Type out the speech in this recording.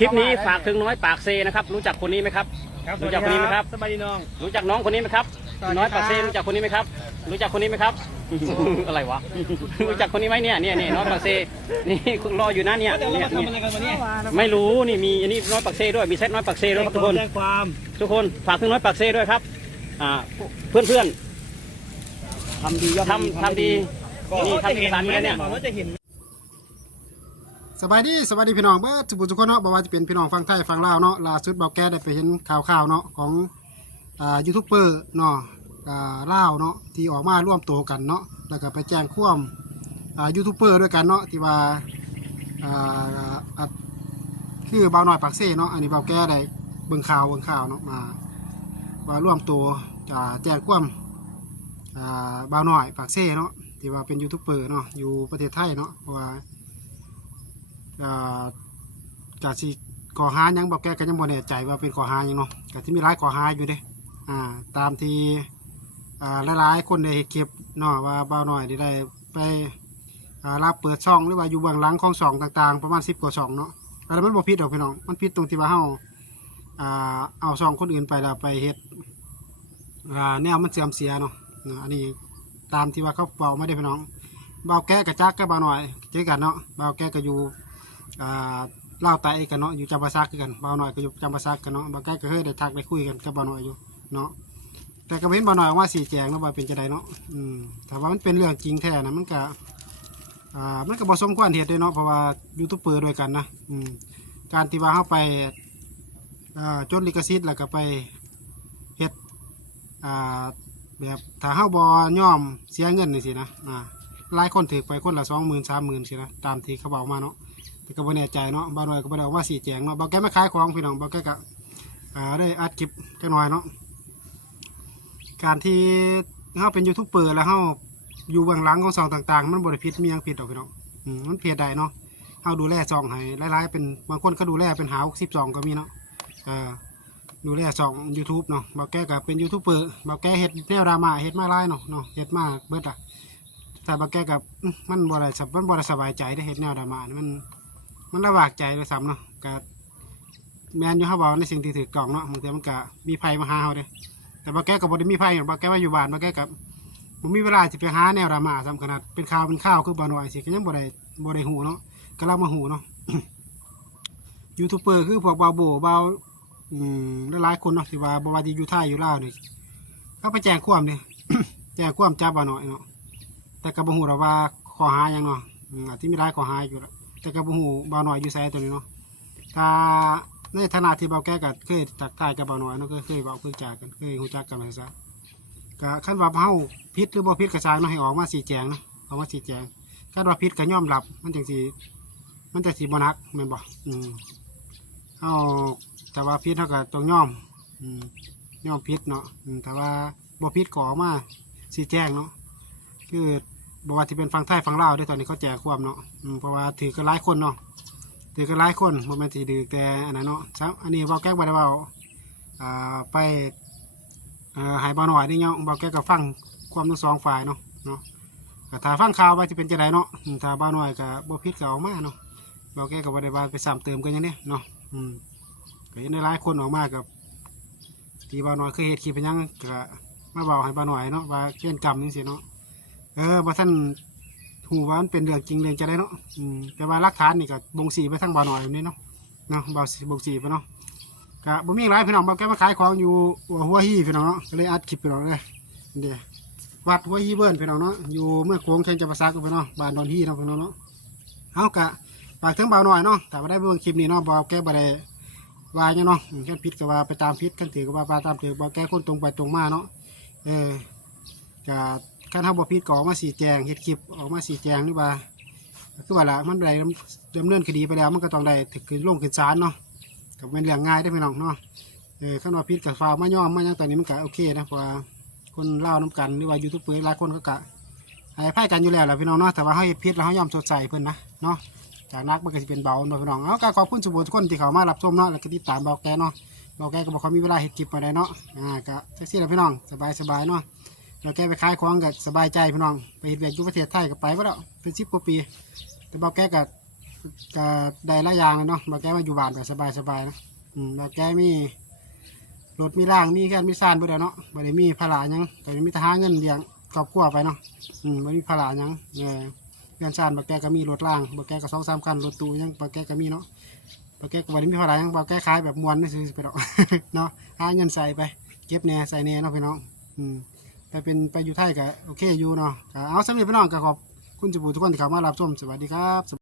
คลิปนี้ฝากถึงน้อยปากเซนะครับ รู้จักคนนี้ไหมครับครับ รู้จักคนนี้ไหมครับ สบายดีน้อง รู้จักน้องคนนี้ไหมครับสวัสดีน้อยปากเซครับรู้จักคนนี้ไหมครับ รู้จักคนนี้ไหมครับ อะไรวะ รู้จักคนนี้ไหมเนี่ยเนี่ยเนี่ยน้อยปากเซ นี่คุณรออยู่นะเนี่ยเดี๋ยวเราเนี่ยมาทำอะไรกันวันนี้ไม่รู้นี่มีอันนี้น้อยปากเซด้วย มีเซตน้อยปากเซด้วยครับทุกคนแจ้งความทุกคนฝากถึงน้อยปากเซด้วยครับ อ่า เพื่อนเพื่อนทำดีย่อมๆทำทำดี นี่ทำเอกสารมาแล้วเนี่ย บอกว่าจะเห็น สบายดีสบายดีพี่น้องเบิร์ทุกทุกคนเนาะบอกว่าจะเป็นพี่น้องฟังไทยฟังลาวเนาะล่าสุดเบาแก้ได้ไปเห็นข่าวข่าวเนาะของอ่ายูทูบเบอร์เนาะอ่าลาวเนาะที่ออกมาร่วมตัวกันเนาะแล้วก็ไปแจ้งความอ่ายูทูบเบอร์ด้วยกันเนาะที่ว่าอ่าอ่าคือเบาหน่อยปากเซ่เนาะอันนี้เบาแก้ได้เบิ่งข่าวเบิ่งข่าวเนาะมาว่าร่วมตัวอ่าแจ้งความอ่าเบาหน่อยปากเซ่เนาะที่ว่าเป็นยูทูบเบอร์เนาะอยู่ประเทศไทยเนาะเพราะว่า อ่ากะสิก่อหายังบอกแกก็ยังบ่แน่ใจว่าเป็นก่อหายังเนาะกะที่มีหลายก่อหาอยู่เด้อ่าตามที่อ่าหลายๆคนได้เห็นคลิปเนาะว่าเบาวน้อยได้ได้ไปอ่ารับเปิดช่องหรือว่าอยู่เบื้องหลังของช่องต่างๆ ประมาณ10กว่าช่องเนาะอันนั้มันบ่ผิดดอกพี่น้องมันผิดตรงที่ว่าเฮาอ่าเอาช่องคนอื่นไปแล้วไปเฮ็ดอ่าแนวมันเสื่อมเสียเนาะอันนี้ตามที่ว่าเขาเว้ามาได้พี่น้องบ่าแก้กับจักกับบ่าวน้อยเจอกันเนาะเบาแก้ก็อยู่ อ่าเล่าวไตกันเนาะอยู่จำปาซักคือกันบ่าวหน่อยก็อยู่จำปาซักกันเนาะบ่าวใกล้ก็เคยได้ทักได้คุยกันกับบ่าวหน่อยอยู่เนาะแต่ก็เห็นบ่าวหน่อยว่าสีแจงเนาะว่าเป็นจะไดเนาะอืมถ้าว่ามันเป็นเรื่องจริงแท้นะมันก็อ่ามันก็บ่สมควรเหตุด้วยเนาะเพราะว่ายูทูบเบอร์ด้วยกันนะอืมการที่ว่าเฮาไปอ่าจดลิขสิทธิ์แล้วก็ไปเฮ็ดอ่าแบบถ้าเฮาบ่ยอมเสียเงินนี่สินะอ่าหลายคนถือไปคนละ20,000 30,000สินะตามที่เขาบอกมาเนาะ แต่ก็บ่แน่ใจเนาะบ่าวน้อยก็บ่ได้ออกว่าสีแจงเนาะบ่าวแกมาขายของพี่น้องบ่าวแกก็อ่าได้อัดคลิปจักหน่อยเนาะการที่เฮาเป็นยูทูบเบอร์แล้วเฮาอยู่เบื้องหลังของช่องต่างๆ มันบ่ได้ผิดมีหยังผิดดอกพี่น้องอืมมันเพียได้เนาะเฮาดูแลช่องให้หลายๆเป็นบางคนก็ดูแลเป็นหา62ก็มีเนาะเออดูแลช่อง YouTube เนาะบ่าวแกก็เป็นยูทูบเบอร์บ่าวแกเฮ็ดแนวดราม่าเฮ็ดมาหลายเนาะเนาะเฮ็ดมาเบิดอะแต่บาวแกก็อื้อมันบ่ได้สบมันบ่ได้สบายใจได้เฮ็ดแนวดราม่านี่มัน มันระบากใจเลยซ้ำเนาะก็แมนอยู่เขาบอกในสิ่งที่ถือกล่องเนาะบางทีมันก็มีภัยมาหาเขาเด้แต่บางแกกับบไดมีภัยหรอกบางแกมาอยู่บ้านบางแกกับผมมีเวลาจะไปหาแนวรามาซ้ำขนาดเป็นข่าวเป็นข้าวคือบาหน่อยสิก็ยังบ่ได้บ่ได้หูเนาะก็เล่ามาหูเนาะยูทูบเบอร์คือพวกบาโบบาอืมหลายคนเนาะที่ว่าบว่าที่อยู่ไทยอยู่ล่าวนี่เขาไปแจ้งความเนี่ยแจ้งความจับบาหน่อยเนาะแต่ก็บ่ฮู้หรอกว่าข้อหาหยังเนาะอาจจะมีหลายข้อหาอยู่ละ แต่กับหูบ่าวน้อยอยู่ไซตัวนี้เนาะถ้าในฐานะที่เบาแก่ก็เคยทักทายกับบาน้อยเนาะก็เคยเว้าคุยจากกันเคยรู้จักกันมาซะก็คันว่าเฮาผิดหรือบ่ผิดก็สร้างเนาะให้ออกมาชี้แจงเนาะออกมาชี้แจงคันว่าผิดก็ย่อมรับมันจังสิมันจังสิบ่หนักแม่นบ่อืมเฮาแต่ว่าผิดเฮาก็ต้องยอมอืมย่อมผิดเนาะแต่ว่าบ่ผิดก็ออกมาชี้แจงเนาะคือ บอกว่าที่เป็นฟังไทยฟังลาวด้วยตอนนี้เขาแจกความเนาะอืมเพราะว่าถือกันหลายคนเนาะถือกันหลายคนมันเป็นสีดือแต่อันนั้นเนาะซ้ำอันนี้เบาแก้วบ่ได้เบาอ่าไปอ่าหายบาหน่อยนี่เนาะเบาแก้วก็ฟังความทั้งสองฝ่ายเนาะเนาะก็ถ้าฟังข่าวว่าจะเป็นจะไดเนาะอืมถ้าบาหน่อยก็บ่ผิดก็เอามาเนาะเบาแก้วก็บ่ได้ว่าไปซ้ำเติมกันอย่างนี้เนาะอืมก็เห็นได้หลายคนออกมากับที่บาหน่อยเคยเฮ็ดคลิปเป็นหยังก็มาเบาให้เบาหน่อยเนาะว่าเช่นกรรมนี่สิเนาะ เออว่าท่านหูว่ามันเป็นเรื่องจริงเรื่องจะได้เนาะอืมแต่ว่าหลักฐานนี่ก็บ่งสีไปทางบ่าวหน่อยแบบนี้เนาะเนาะบ่าวสีบ่งสีไปเนาะก็บ่มีหลายพี่น้องบ่าวแกมาขายของอยู่หัวฮีพี่น้องเนาะก็เลยอัดคลิปพี่น้องเลยเดี๋ยววัดหัวฮีเบิ้นพี่น้องเนาะอยู่เมื่อโค้งเชียงจับซักพี่น้องบ้านดอนฮีเนาะพี่น้องเนาะเอากะฝากถึงบ่าวหน่อยเนาะถ้าบ่ได้เบิ่งคลิปนี้เนาะบ่าวแกบ่ได้ว่ายเนาะอืมคันผิดก็ว่าไปตามผิดคันถือก็ว่าไปตามถือบ่าวแกคนตรงไปตรงมาเนาะเออก็การทำบทพิษก็ออกมาสีแจงเฮ็ดคลิปออกมาสีแจงนี่ว่าคือว่าละมันได้ดำเนินคดีไปแล้ว มันก็ต้องได้ถึกขึ้นลงขึ้นศาลเนาะก็เป็นเรื่องง่ายได้อพี่น้องเนาะเออขั้นว่าพิษกับฟาวมาย่อมมายังตอนนี้มันก็โอเคนะเพราะว่าคนเล่าน้ำกันหรือว่ายูทูบเบอร์หลายคนก็กะให้ไพ่กันอยู่แล้วแหละพี่น้องเนาะแต่ว่าให้พิษแล้วเขายอมสดใสเพิ่นนะเนาะจากนักมันก็จะเป็นเบาเนาะพี่น้องเอาก็ขอบคุณสุบทุกคนที่เขามารับชมเนาะแล้วก็ติดตามเบาแกเนาะเบาแกก็บอกเขามีเวลาเฮ็ดคลิปมาได้เนาะอ่าก็แท็กซี่แหละพี่น้องสบายสบายเนาะ เราแกไปขายของกับสบายใจพี่น้อง ไปเห็นเวียกอยู่ประเทศไทยก็ไปว่าแล้วเป็นสิบกว่าปี แต่เบาแกกับก็ได้ลายอย่างเลยเนาะบาแกมาอยู่บ้านก็สบายสบายๆนะอืมบาแกมีรถมีร่างมีแค่มีซานบ่ได้เนาะบ่ได้มีภาระหยังแต่มีแต่หาเงินเลี้ยงครอบครัวไปเนาะอืมบ่มีภาระหยังเออเงินซานบาแกก็มีรถล่างบาแกก็สองสามคันรถตู้ยังบาแกก็มีเนาะบาแกก็บ่ได้มีภาระหยังบาแกขายแบบมวนนี่ซื้อไปดอกเนาะหาเงินใส่ไป เก็บแน่ใส่แน่เนาะพี่น้องอืม ไปเป็นไปอยู่ไทยก็โอเคอยู่เนาะก็เอาสำหรับพี่น้องก็ขอบคุณจุบุทุกคนที่เข้ามารับชมสวัสดีครับ